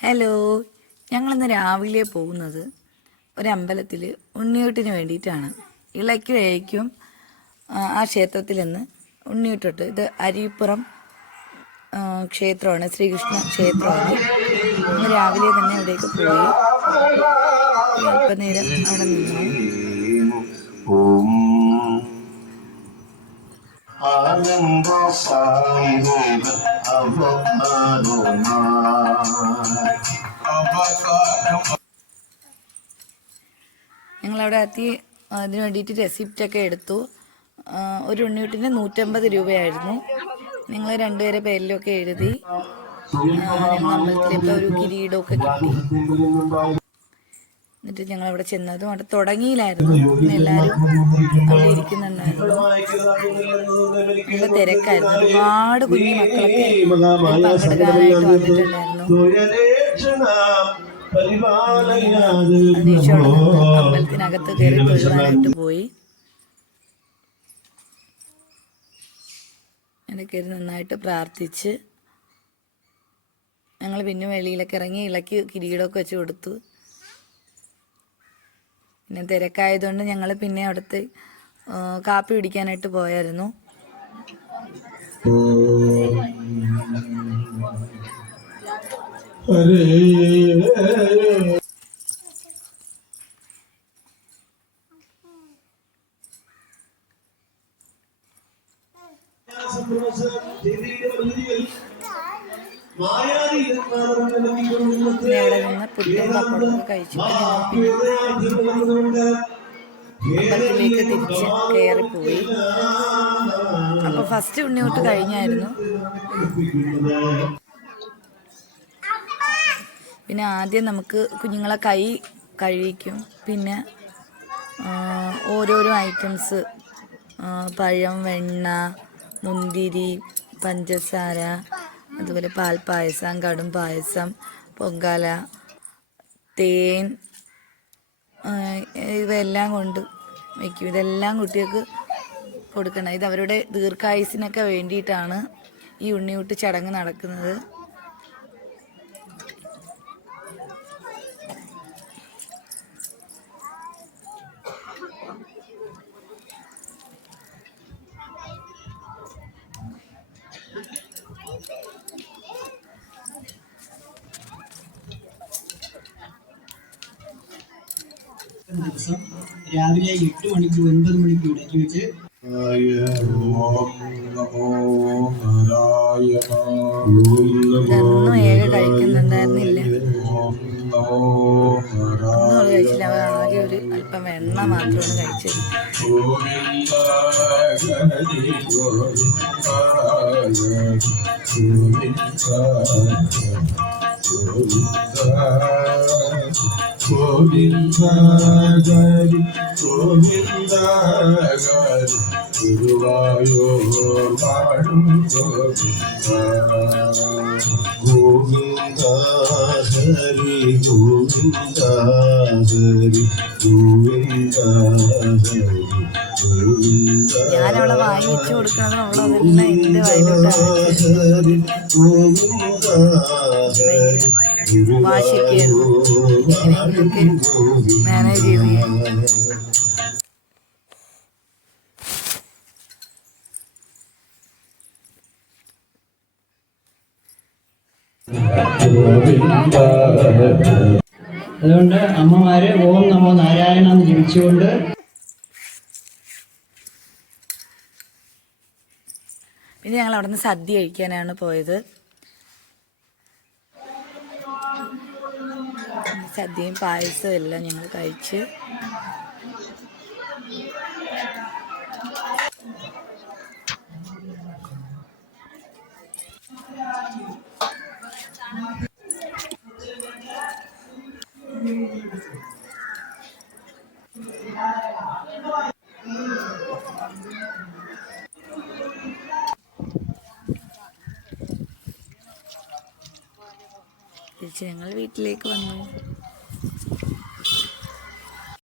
Hello ഞങ്ങളിന്ന് രാവിലെ പോകുന്നത് ഒരമ്പലത്തിൽ ഉണ്ണിയൂട്ടിന് വേണ്ടിയിട്ടാണ്. ഇളയ്ക്കും ഏയ്ക്കും ആ ക്ഷേത്രത്തിൽ നിന്ന് ഉണ്ണിയൂട്ടിട്ട് ഇത് അരിപ്പുറം ക്ഷേത്രമാണ് ശ്രീകൃഷ്ണ ക്ഷേത്രമാണ്. ഇന്ന് രാവിലെ തന്നെ അവിടേക്ക് പോയി. അല്പനേരം അവിടെ നിന്നു. ഓം ആനന്ദ സായിക അവതാരമാ ഞങ്ങളവിടെ എത്തി അതിന് വേണ്ടിയിട്ട് റെസിപ്റ്റ് ഒക്കെ എടുത്തു. ഒരു ഉണ്ണിയൂട്ടിന് നൂറ്റമ്പത് രൂപയായിരുന്നു. നിങ്ങൾ രണ്ടുപേരെ പേരിലൊക്കെ എഴുതി അമ്പലത്തിലിപ്പോൾ ഒരു കിരീടമൊക്കെ കിട്ടി. എന്നിട്ട് ഞങ്ങൾ അവിടെ ചെന്നതും അവിടെ തുടങ്ങിയില്ലായിരുന്നു. എല്ലാവരും അവിടെ ഇരിക്കുന്നുണ്ടായിരുന്നു. നല്ല തിരക്കായിരുന്നു. ഒരുപാട് കുഞ്ഞു മക്കളൊക്കെ പങ്കെടുക്കാനായിട്ട് വന്നിട്ടുണ്ടായിരുന്നു. അമ്പലത്തിനകത്ത് കയറി തൊഴുവാനായിട്ട് പോയി അങ്ങനെ കയറി നന്നായിട്ട് പ്രാർത്ഥിച്ച് ഞങ്ങൾ പിന്നെ വെളിയിലൊക്കെ ഇറങ്ങി ഇളക്കി കിരീടമൊക്കെ വെച്ച് കൊടുത്തു. പിന്നെ തിരക്കായതുകൊണ്ട് ഞങ്ങൾ പിന്നെ അവിടുത്തെ കാപ്പി പിടിക്കാനായിട്ട് പോയായിരുന്നു. ഹരേ പിന്നെ അവിടെ നിന്ന് പുട്ടും പപ്പടവും കഴിച്ചിട്ട് ഞങ്ങൾ പിന്നെ അമ്പലത്തിലേക്ക് തിരിച്ച് കയറിപ്പോയി അപ്പൊ ഫസ്റ്റ് ഉണ്ണിയോട്ട് കഴിഞ്ഞായിരുന്നു പിന്നെ ആദ്യം നമുക്ക് കുഞ്ഞുങ്ങളെ കൈ കഴിക്കും പിന്നെ ഓരോരോ ഐറ്റംസ് പഴം വെണ്ണ മുന്തിരി പഞ്ചസാര അതുപോലെ പാൽപ്പായസം കടും പായസം പൊങ്കാല തേൻ ഇവയെല്ലാം കൊണ്ട് വയ്ക്കും ഇതെല്ലാം കുട്ടികൾക്ക് കൊടുക്കണം. ഇത് അവരുടെ ദീർഘായുസിനൊക്കെ വേണ്ടിയിട്ടാണ് ഈ ഉണ്ണിയൂട്ട് ചടങ്ങ് നടക്കുന്നത്. ദിവസം രാവിലെ എട്ട് മണിക്ക് ഒൻപത് മണിക്ക് ഇടയ്ക്ക് വെച്ച് ഇതൊന്നും ഏക കഴിക്കുന്നുണ്ടായിരുന്നില്ല. ഒന്നും കഴിച്ചില്ല. ആകെ ഒരു അല്പം എണ്ണ മാത്രമാണ് കഴിച്ചത്. ഹരി ഗോവിന്ദ ഗോവിന്ദ ഹരി ഗോവിന്ദ ഹരി ഗുരുവായൂർ വാഴും ഗോവിന്ദ ഗോവിന്ദ ഗോവിന്ദ ഗോവിന്ദ ഗോവിന്ദ അവളെ വായി വെച്ച് കൊടുക്കണത് അവളതെല്ലാം എന്റെ വായിലോട്ടാണ് ഗോവിന്ദ വാശിക്കായിരുന്നു എങ്ങനെയെങ്കിലുമൊക്കെ മാനേജ് ചെയ്യുന്നു അതുകൊണ്ട് അമ്മമാര് ഓം നമോ നാരായണ എന്ന് ജപിച്ചുകൊണ്ട് പിന്നെ ഞങ്ങൾ അവിടുന്ന് സദ്യ കഴിക്കാനാണ് പോയത്. സദ്യയും പായസവും എല്ലാം ഞങ്ങൾ കഴിച്ച് തിരിച്ച് ഞങ്ങൾ വീട്ടിലേക്ക് വന്നു.